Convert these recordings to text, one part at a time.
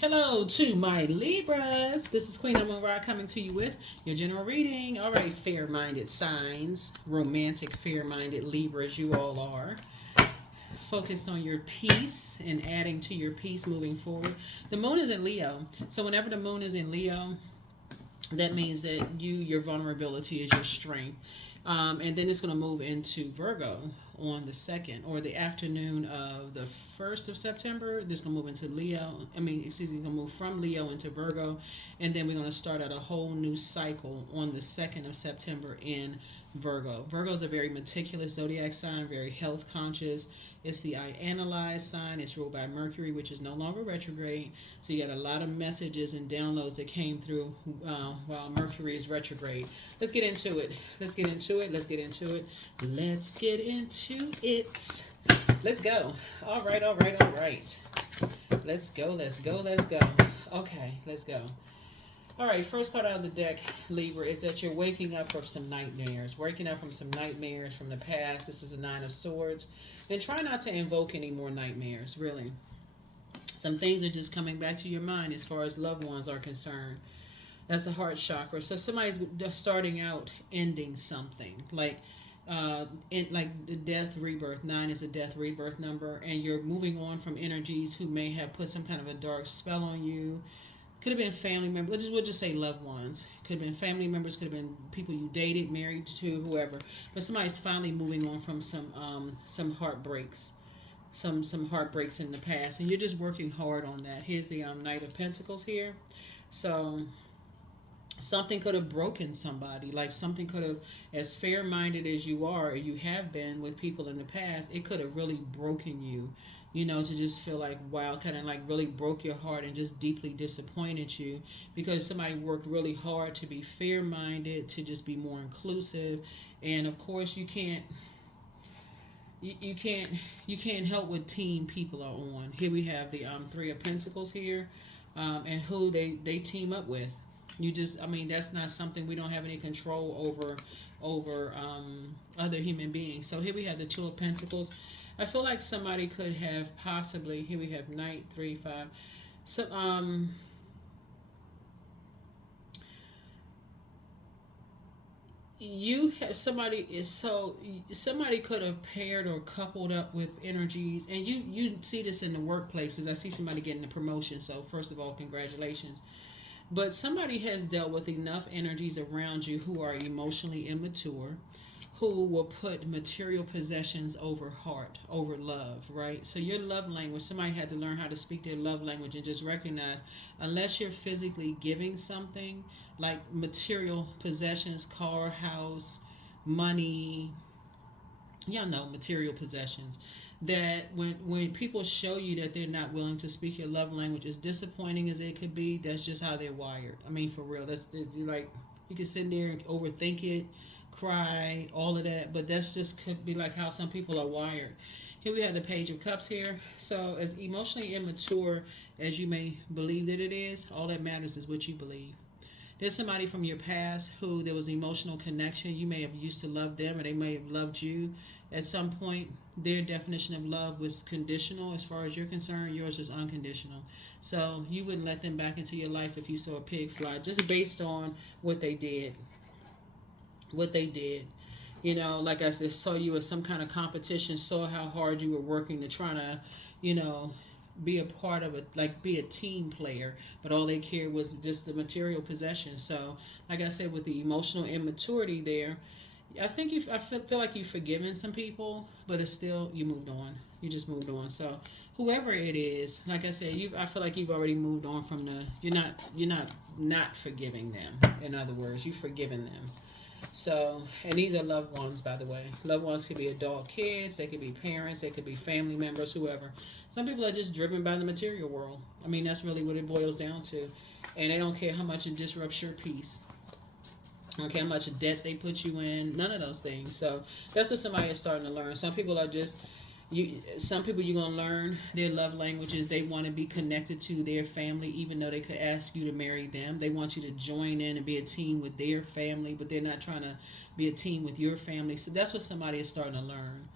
Hello to my Libras. This is Queen Amun Ra coming to you with your general reading. All right, fair-minded signs, romantic fair-minded Libras you all are. Focused on your peace and adding to your peace moving forward. The moon is in Leo. So whenever the moon is in Leo, that means that your vulnerability is your strength. And then it's going to move into Virgo on the 2nd or the afternoon of the 1st of September. This is going to move into Leo. Excuse me, going to move from Leo into Virgo. And then we're going to start at a whole new cycle on the 2nd of September in Virgo. Virgo is a very meticulous zodiac sign, very health conscious. It's the I analyze sign. It's ruled by Mercury, which is no longer retrograde. So you got a lot of messages and downloads that came through while Mercury is retrograde. Let's get into it. Let's get into it. Let's get into it. Let's get into it. Let's go. All right, all right, all right. Let's go, let's go, let's go. Okay, let's go. All right, first card out of the deck, Libra, is that you're waking up from some nightmares. Waking up from some nightmares from the past. This is a 9 of Swords. And try not to invoke any more nightmares, really. Some things are just coming back to your mind as far as loved ones are concerned. That's the heart chakra. So somebody's starting out ending something. Like the death rebirth. 9 is a death rebirth number. And you're moving on from energies who may have put some kind of a dark spell on you. Could have been family members. We'll just say loved ones. Could have been family members. Could have been people you dated, married to, whoever. But somebody's finally moving on from some heartbreaks, some heartbreaks in the past, and you're just working hard on that. Here's the Knight of Pentacles here. So something could have broken somebody. Like something could have, as fair-minded as you are, or you have been with people in the past, it could have really broken you. You know, to just feel like, wow, kind of like really broke your heart and just deeply disappointed you because somebody worked really hard to be fair-minded, to just be more inclusive. And of course, you can't help what team people are on. Here we have the 3 of Pentacles here, and who they team up with. That's not something we don't have any control over other human beings. So here we have the 2 of Pentacles. I feel like somebody could have possibly, here we have Knight, 3, 5. So, you have somebody could have paired or coupled up with energies, and you see this in the workplaces. I see somebody getting a promotion. So first of all, congratulations. But somebody has dealt with enough energies around you who are emotionally immature, who will put material possessions over heart, over love, right? So your love language, somebody had to learn how to speak their love language and just recognize, unless you're physically giving something, like material possessions, car, house, money, material possessions, that when people show you that they're not willing to speak your love language, as disappointing as it could be, that's just how they're wired. I mean, for real. That's like, you can sit there and overthink it, cry, all of that, but that's just could be like how some people are wired. Here we have the Page of Cups here. So as emotionally immature as you may believe that it is, all that matters is what you believe. There's somebody from your past who there was emotional connection. You may have used to love them, or they may have loved you at some point. Their definition of love was conditional. As far as you're concerned, yours is unconditional. So you wouldn't let them back into your life if you saw a pig fly, just based on what they did. Like I said, saw you as some kind of competition, saw how hard you were working to try to, be a part of it, like be a team player, but all they cared was just the material possession. So, like I said, with the emotional immaturity there, I think I feel like you've forgiven some people, but it's still, you moved on. You just moved on. So, whoever it is, like I said, I feel like you've already moved on from you're not forgiving them. In other words, you've forgiven them. So, and these are loved ones, by the way. Loved ones could be adult kids, they could be parents, they could be family members, whoever. Some people are just driven by the material world. I mean, that's really what it boils down to. And they don't care how much it disrupts your peace. I don't care how much debt they put you in. None of those things. So, that's what somebody is starting to learn. Some people are just some people you're going to learn their love languages. They want to be connected to their family, even though they could ask you to marry them. They want you to join in and be a team with their family, but they're not trying to be a team with your family. So that's what somebody is starting to learn.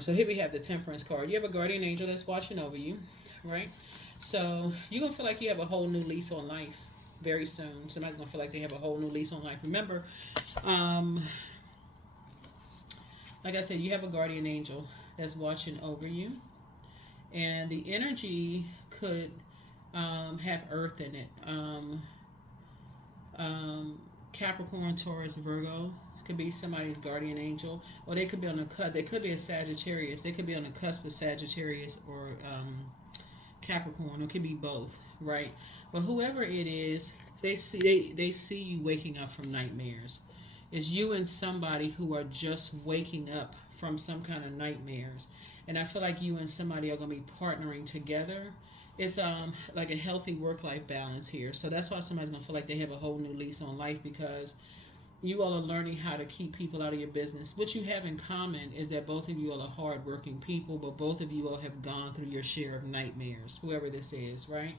So here we have the Temperance card. You have a guardian angel that's watching over you, right? So you're going to feel like you have a whole new lease on life very soon. Somebody's going to feel like they have a whole new lease on life. Remember, um, like I said, you have a guardian angel that's watching over you. And the energy could have earth in it. Capricorn, Taurus, Virgo could be somebody's guardian angel, or they could be on the cusp. They could be a Sagittarius. They could be on the cusp of Sagittarius or Capricorn. It could be both, right? But whoever it is, they see you waking up from nightmares. It's you and somebody who are just waking up from some kind of nightmares, and I feel like you and somebody are going to be partnering together. It's like a healthy work-life balance here. So that's why somebody's going to feel like they have a whole new lease on life, because you all are learning how to keep people out of your business. What you have in common is that both of you all are hardworking people, but both of you all have gone through your share of nightmares, whoever this is, right?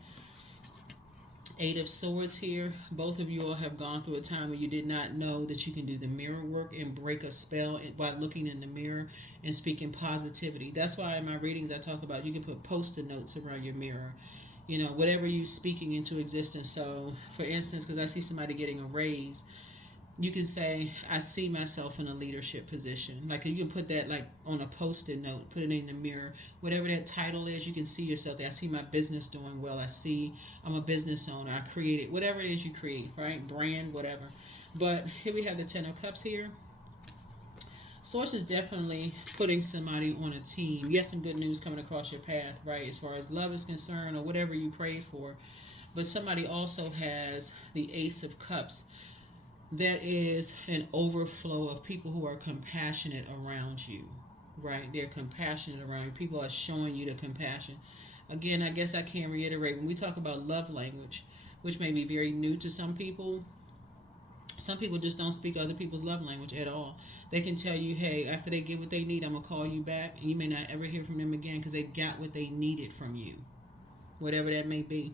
Eight of Swords here. Both of you all have gone through a time where you did not know that you can do the mirror work and break a spell by looking in the mirror and speaking positivity. That's why in my readings I talk about you can put post-it notes around your mirror. You know, whatever you speaking into existence. So, for instance, because I see somebody getting a raise, you can say, I see myself in a leadership position. Like you can put that like on a post-it note, put it in the mirror. Whatever that title is, you can see yourself there. I see my business doing well. I see I'm a business owner. I created whatever it is you create, right? Brand, whatever. But here we have the Ten of Cups here. Source is definitely putting somebody on a team. You have some good news coming across your path, right? As far as love is concerned or whatever you prayed for. But somebody also has the Ace of Cups. That is an overflow of people who are compassionate around you, right? They're compassionate around you. People are showing you the compassion. Again, I guess I can't reiterate. When we talk about love language, which may be very new to some people just don't speak other people's love language at all. They can tell you, hey, after they get what they need, I'm going to call you back. And you may not ever hear from them again because they got what they needed from you, whatever that may be.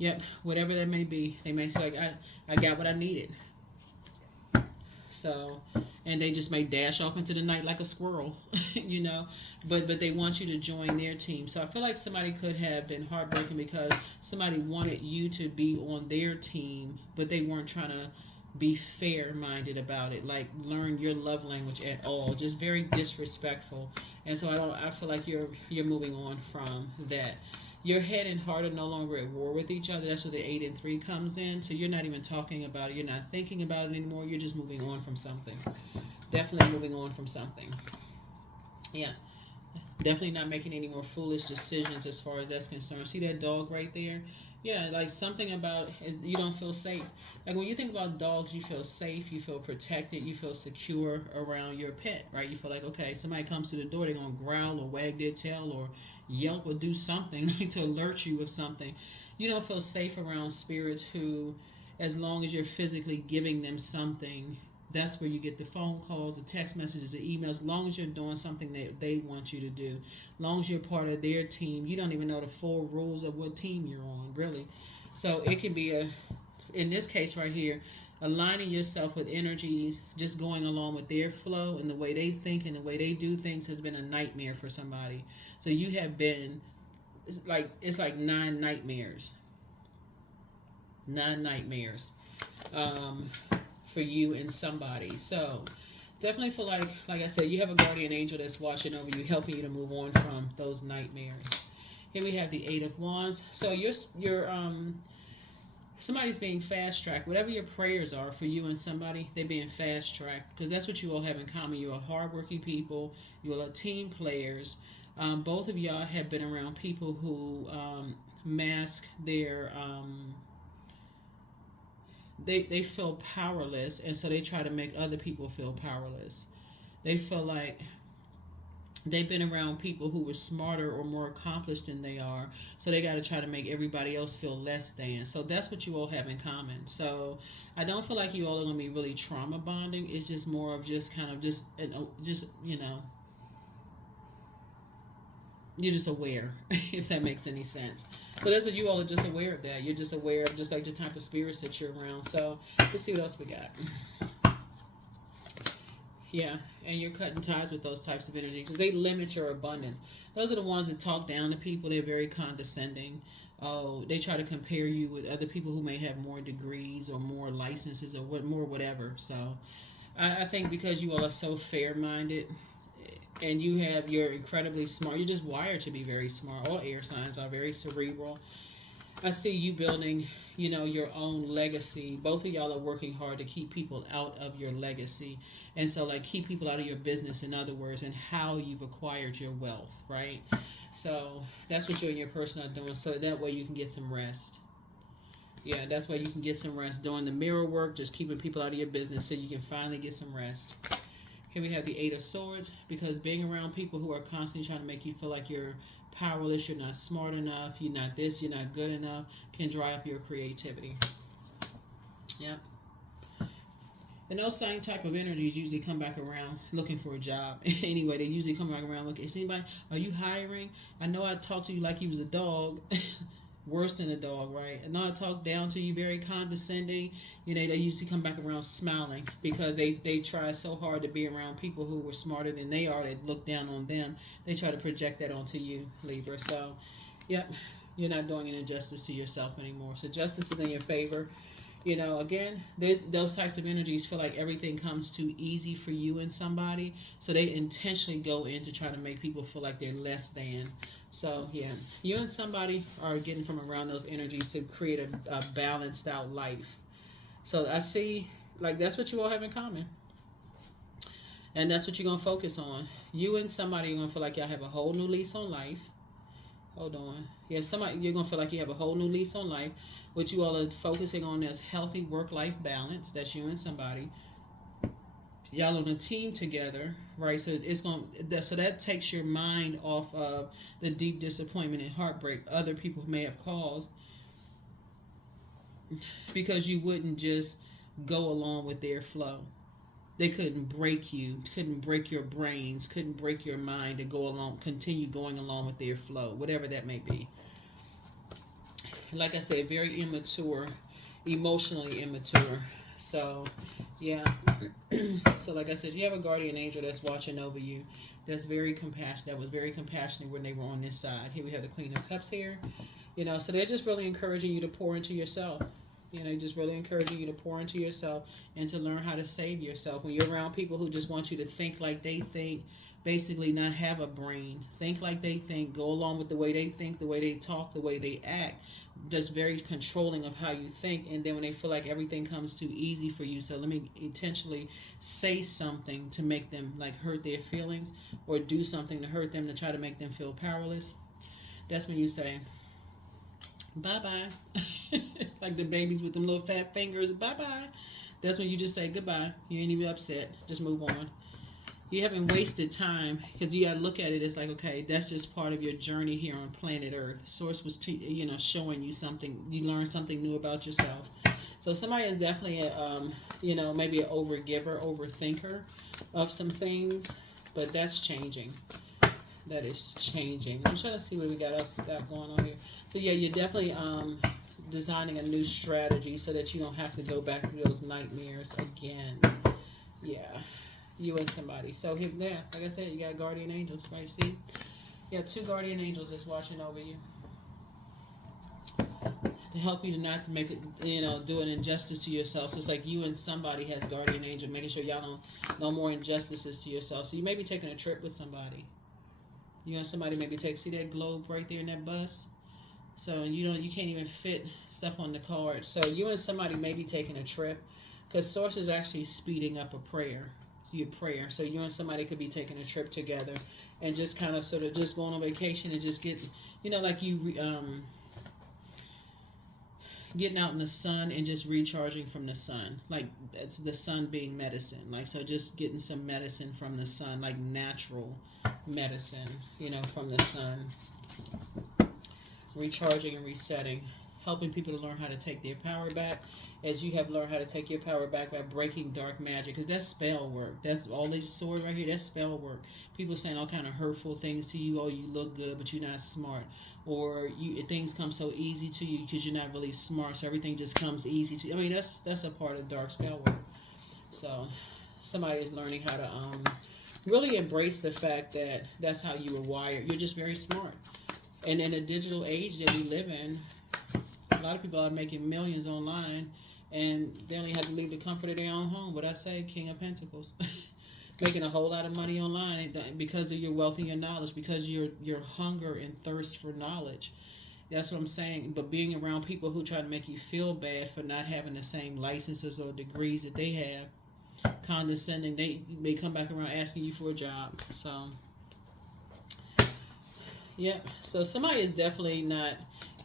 Yep, whatever that may be. They may say, like, I got what I needed. So, and they just may dash off into the night like a squirrel, you know. But they want you to join their team. So I feel like somebody could have been heartbroken because somebody wanted you to be on their team, but they weren't trying to be fair-minded about it. Like, learn your love language at all. Just very disrespectful. And so I feel like you're moving on from that. Your head and heart are no longer at war with each other. That's where the 8 and 3 comes in. So you're not even talking about it. You're not thinking about it anymore. You're just moving on from something. Definitely moving on from something. Yeah. Definitely not making any more foolish decisions as far as that's concerned. See that dog right there? Yeah, like something about you don't feel safe. Like when you think about dogs, you feel safe, you feel protected, you feel secure around your pet, right? You feel like, okay, somebody comes to the door, they're going to growl or wag their tail or yelp or do something to alert you of something. You don't feel safe around spirits who, as long as you're physically giving them something, that's where you get the phone calls, the text messages, the emails. As long as you're doing something that they want you to do, as long as you're part of their team, you don't even know the full rules of what team you're on, really. So it can be in this case right here, aligning yourself with energies, just going along with their flow and the way they think and the way they do things has been a nightmare for somebody. So you have been, it's like 9 nightmares. 9 nightmares. For you and somebody. So definitely feel like I said, you have a guardian angel that's watching over you, helping you to move on from those nightmares. Here we have the 8 of Wands. So you're somebody's being fast tracked. Whatever your prayers are for you and somebody, they're being fast tracked because that's what you all have in common. You're hardworking people. You all are team players. Both of y'all have been around people who mask their they feel powerless, and so they try to make other people feel powerless. They feel like they've been around people who were smarter or more accomplished than they are, so they got to try to make everybody else feel less than. So that's what you all have in common. So I don't feel like you all are going to be really trauma bonding. It's just more of just kind of just you know, you're just aware, if that makes any sense. So that's what you all are just aware of that. You're just aware of just like the type of spirits that you're around. So let's see what else we got. Yeah, and you're cutting ties with those types of energy because they limit your abundance. Those are the ones that talk down to people. They're very condescending. Oh, they try to compare you with other people who may have more degrees or more licenses or more whatever. So I think because you all are so fair minded and you're incredibly smart. You're just wired to be very smart. All air signs are very cerebral. I see you building, your own legacy. Both of y'all are working hard to keep people out of your legacy. And so, like, keep people out of your business, in other words, and how you've acquired your wealth, right? So, that's what you and your person are doing. So that way you can get some rest. Yeah, that's why you can get some rest. Doing the mirror work, just keeping people out of your business so you can finally get some rest. Here we have the Eight of Swords, because being around people who are constantly trying to make you feel like you're powerless, you're not smart enough, you're not this, you're not good enough, can dry up your creativity. Yep. And those same type of energies usually come back around looking for a job. Anyway, they usually come back around looking, is anybody, are you hiring? I know I talked to you like you was a dog. Worse than a dog, right? And I talk down to you, very condescending. They usually come back around smiling because they try so hard to be around people who were smarter than they are, that look down on them. They try to project that onto you, Libra. So, yep, you're not doing an injustice to yourself anymore. So justice is in your favor. Again, those types of energies feel like everything comes too easy for you and somebody. So they intentionally go in to try to make people feel like they're less than. So, yeah, you and somebody are getting from around those energies to create a balanced out life. So I see, like, that's what you all have in common. And that's what you're going to focus on. You and somebody are going to feel like y'all have a whole new lease on life. Hold on. Yeah, you're going to feel like you have a whole new lease on life. What you all are focusing on is healthy work-life balance. That's you and somebody. Y'all on a team together, right? So that takes your mind off of the deep disappointment and heartbreak other people may have caused, because you wouldn't just go along with their flow. They couldn't break you, couldn't break your brains, couldn't break your mind to continue going along with their flow, whatever that may be. Like I said, very immature, emotionally immature. So, yeah. So, like I said, you have a guardian angel that's watching over you. That's very compassionate. That was very compassionate when they were on this side. Here we have the Queen of Cups here. So they're just really encouraging you to pour into yourself. Just really encouraging you to pour into yourself and to learn how to save yourself. When you're around people who just want you to think like they think, basically not have a brain, think like they think, go along with the way they think, the way they talk, the way they act, just very controlling of how you think. And then when they feel like everything comes too easy for you, so let me intentionally say something to make them like hurt their feelings, or do something to hurt them to try to make them feel powerless, that's when you say bye-bye. Like the babies with them little fat fingers, bye-bye. That's when you just say goodbye. You ain't even upset, just move on. You haven't wasted time, because you gotta look at it as like, okay, that's just part of your journey here on planet Earth. Source was showing you something. You learned something new about yourself. So somebody is definitely maybe an overgiver, overthinker of some things, but that's changing. That is changing. I'm trying to see what we got going on here. So yeah, you're definitely designing a new strategy so that you don't have to go back through those nightmares again. Yeah. You and somebody. So here, there, like I said, you got guardian angels, right? See, you got two guardian angels that's watching over you to help you to not to make it, do an injustice to yourself. So it's like you and somebody has guardian angel, making sure y'all don't no more injustices to yourself. So you may be taking a trip with somebody. Somebody maybe see that globe right there in that bus. So you can't even fit stuff on the card. So you and somebody may be taking a trip, because Source is actually speeding up a prayer. Your prayer. So you and somebody could be taking a trip together and just kind of sort of just going on vacation and just get, like you getting out in the sun and just recharging from the sun. Like it's the sun being medicine. Like, so just getting some medicine from the sun, like natural medicine, from the sun. Recharging and resetting, helping people to learn how to take their power back, as you have learned how to take your power back by breaking dark magic, because that's spell work. That's all this sword right here. That's spell work. People saying all kind of hurtful things to you. Oh, you look good, but you're not smart, or things come so easy to you because you're not really smart. So everything just comes easy to you. I mean, that's a part of dark spell work. So somebody is learning how to really embrace the fact that that's how you were wired. You're just very smart. And in a digital age that we live in, a lot of people are making millions online, and they only have to leave the comfort of their own home. What I say, King of Pentacles. Making a whole lot of money online because of your wealth and your knowledge, because your hunger and thirst for knowledge. That's what I'm saying. But being around people who try to make you feel bad for not having the same licenses or degrees that they have, condescending, they come back around asking you for a job. So, yeah. So somebody is definitely not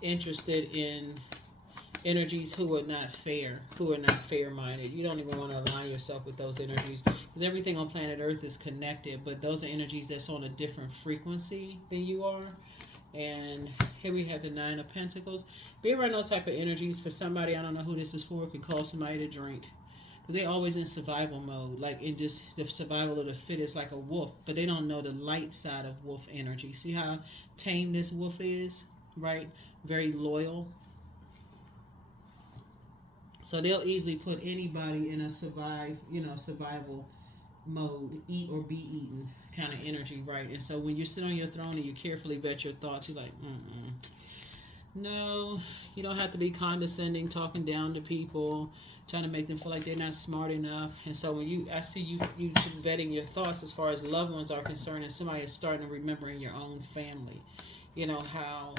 interested in energies who are not fair-minded. You don't even want to align yourself with those energies, because everything on planet Earth is connected, but those are energies that's on a different frequency than you are. And here we have the Nine of Pentacles. Be around those type of energies. For somebody, I don't know who this is for, could call somebody to drink, because they're always in survival mode, like in just the survival of the fittest, like a wolf, but they don't know the light side of wolf energy. See how tame this wolf is, right? Very loyal. So they'll easily put anybody in a survival mode, eat or be eaten kind of energy, right? And so when you sit on your throne and you carefully vet your thoughts, you're like, no, you don't have to be condescending, talking down to people, trying to make them feel like they're not smart enough. And so when I see you vetting your thoughts as far as loved ones are concerned, and somebody is starting to remember in your own family, how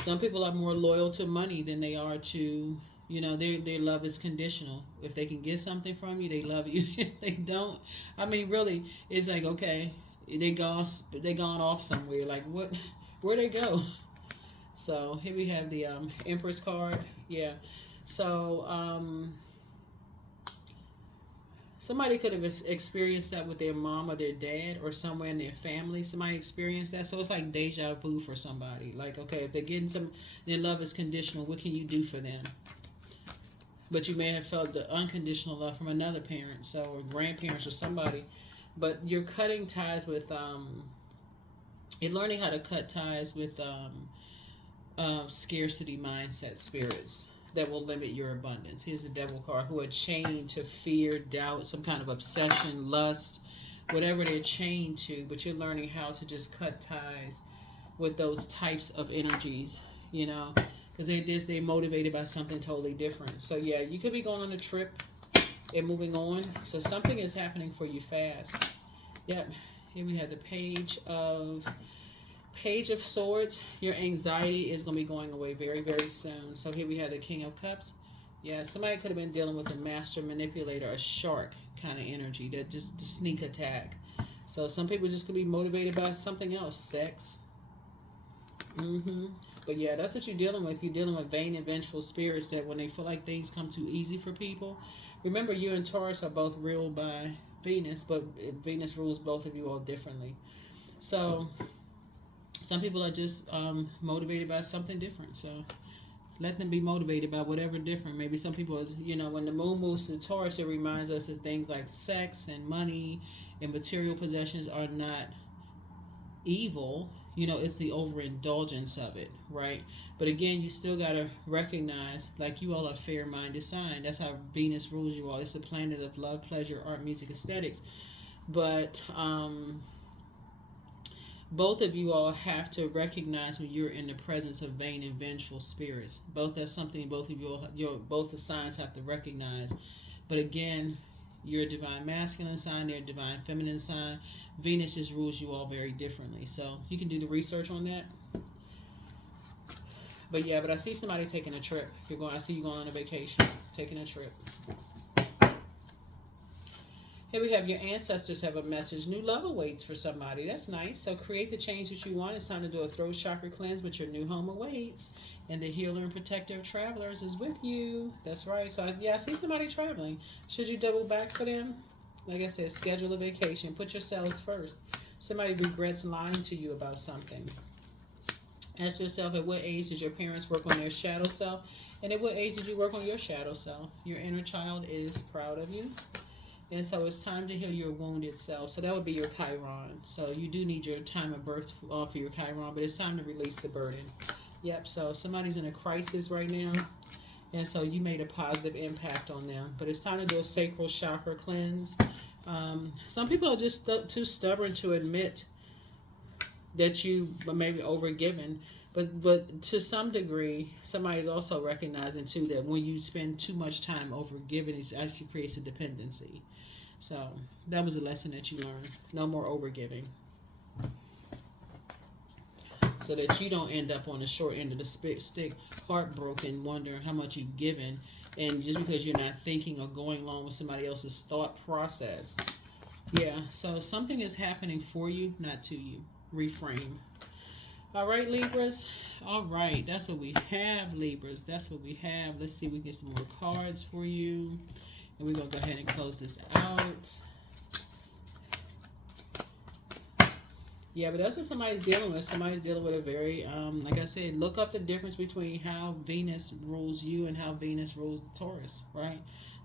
some people are more loyal to money than they are to, their love is conditional. If they can get something from you, they love you. If they don't, really, it's like, okay, they gone off somewhere. Like, what? Where'd they go? So here we have the Empress card. Yeah. So somebody could have experienced that with their mom or their dad or somewhere in their family. Somebody experienced that. So it's like deja vu for somebody. Like, okay, if they're getting their love is conditional, what can you do for them? But you may have felt the unconditional love from another parent, or grandparents or somebody. But you're cutting ties with, you're learning how to cut ties with scarcity mindset spirits that will limit your abundance. Here's the Devil card, who are chained to fear, doubt, some kind of obsession, lust, whatever they're chained to. But you're learning how to just cut ties with those types of energies, because they're motivated by something totally different. So yeah, you could be going on a trip and moving on. So something is happening for you fast. Yep. Here we have the Page of Swords. Your anxiety is going to be going away very, very soon. So here we have the King of Cups. Yeah, somebody could have been dealing with a master manipulator, a shark kind of energy, that just to sneak attack. So some people just could be motivated by something else, sex. But yeah, that's what you're dealing with. You're dealing with vain and vengeful spirits that when they feel like things come too easy for people. Remember, you and Taurus are both ruled by Venus, but Venus rules both of you all differently. So some people are just motivated by something different. So let them be motivated by whatever different. Maybe some people, when the moon moves to Taurus, it reminds us of things like sex and money and material possessions are not evil. It's the overindulgence of it, right? But again, you still got to recognize, like, you all are fair-minded sign. That's how Venus rules you all. It's the planet of love, pleasure, art, music, aesthetics. But both of you all have to recognize when you're in the presence of vain and vengeful spirits. That's something both of you all, both the signs have to recognize. But again, you're a divine masculine sign, they're a divine feminine sign. Venus just rules you all very differently. So you can do the research on that. But yeah, I see somebody taking a trip. I see you going on a vacation, taking a trip. Here we have your ancestors have a message. New love awaits for somebody. That's nice. So create the change that you want. It's time to do a throat chakra cleanse, but your new home awaits. And the healer and protector of travelers is with you. That's right. So I see somebody traveling. Should you double back for them? Like I said, schedule a vacation. Put yourselves first. Somebody regrets lying to you about something. Ask yourself, at what age did your parents work on their shadow self? And at what age did you work on your shadow self? Your inner child is proud of you. And so it's time to heal your wounded self. So that would be your Chiron. So you do need your time of birth for your Chiron, but it's time to release the burden. Yep, so somebody's in a crisis right now. And so you made a positive impact on them. But it's time to do a sacral chakra cleanse. Some people are just too stubborn to admit that you may be overgiven. But to some degree, somebody is also recognizing too that when you spend too much time overgiving, it actually creates a dependency. So that was a lesson that you learned. No more overgiving. So that you don't end up on the short end of the stick, heartbroken, wondering how much you've given, and just because you're not thinking or going along with somebody else's thought process. Yeah, so something is happening for you, not to you. Reframe. All right, Libras. All right, that's what we have, Libras. That's what we have. Let's see if we get some more cards for you. And we're going to go ahead and close this out. Yeah, but that's what somebody's dealing with. Somebody's dealing with a very, like I said, look up the difference between how Venus rules you and how Venus rules Taurus, right?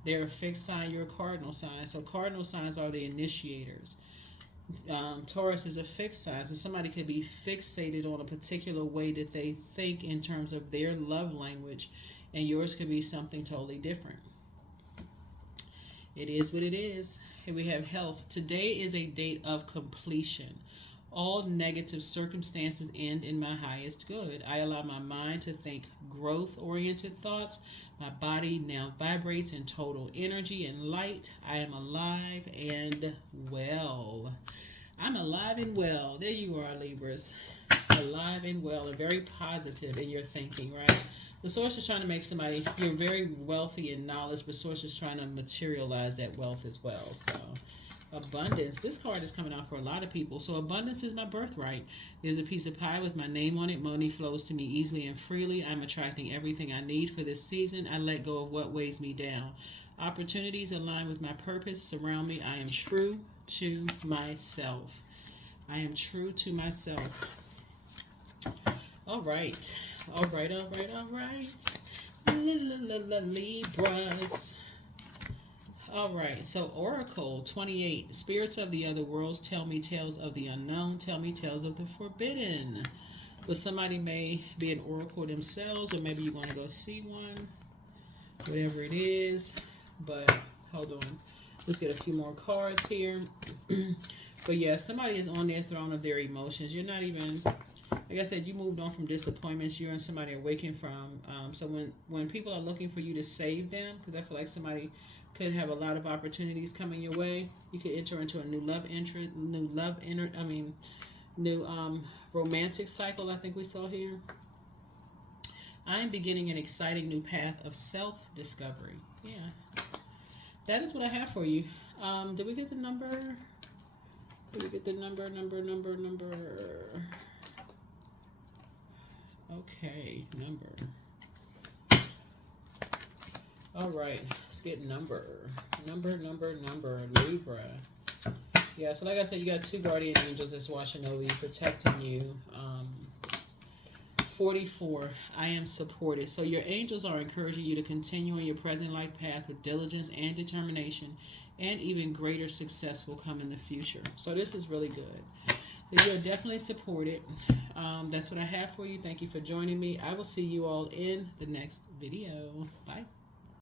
They're a fixed sign, you're a cardinal sign. So cardinal signs are the initiators. Taurus is a fixed sign, so somebody could be fixated on a particular way that they think in terms of their love language, and yours could be something totally different. It is what it is. Here we have health. Today is a date of completion. All negative circumstances end in my highest good. I allow my mind to think growth-oriented thoughts. My body now vibrates in total energy and light. I am alive and well. I'm alive and well. There you are, Libras. Alive and well and very positive in your thinking, right? The source is trying to make somebody, you're very wealthy in knowledge, but source is trying to materialize that wealth as well. So abundance. This card is coming out for a lot of people. So abundance is my birthright. There's a piece of pie with my name on it. Money flows to me easily and freely. I'm attracting everything I need for this season. I let go of what weighs me down. Opportunities align with my purpose. Surround me. I am true to myself. I am true to myself. All right. All right. Libras. All right, so Oracle 28. Spirits of the other worlds tell me tales of the unknown, tell me tales of the forbidden. But somebody may be an oracle themselves, or maybe you want to go see one, whatever it is. But hold on, let's get a few more cards here. But yeah, somebody is on their throne of their emotions. You're not even, like I said, you moved on from disappointments. You and somebody are waking from. So when people are looking for you to save them, because I feel like somebody could have a lot of opportunities coming your way. You could enter into a new romantic cycle. I think we saw here. I am beginning an exciting new path of self-discovery. Yeah, that is what I have for you. Did we get the number? Did we get the number? Okay, number. All right, let's get number, Libra. Yeah, so like I said, you got two guardian angels that's watching over you, protecting you. 44, I am supported. So your angels are encouraging you to continue on your present life path with diligence and determination, and even greater success will come in the future. So this is really good. So you're definitely supported. That's what I have for you. Thank you for joining me. I will see you all in the next video. Bye.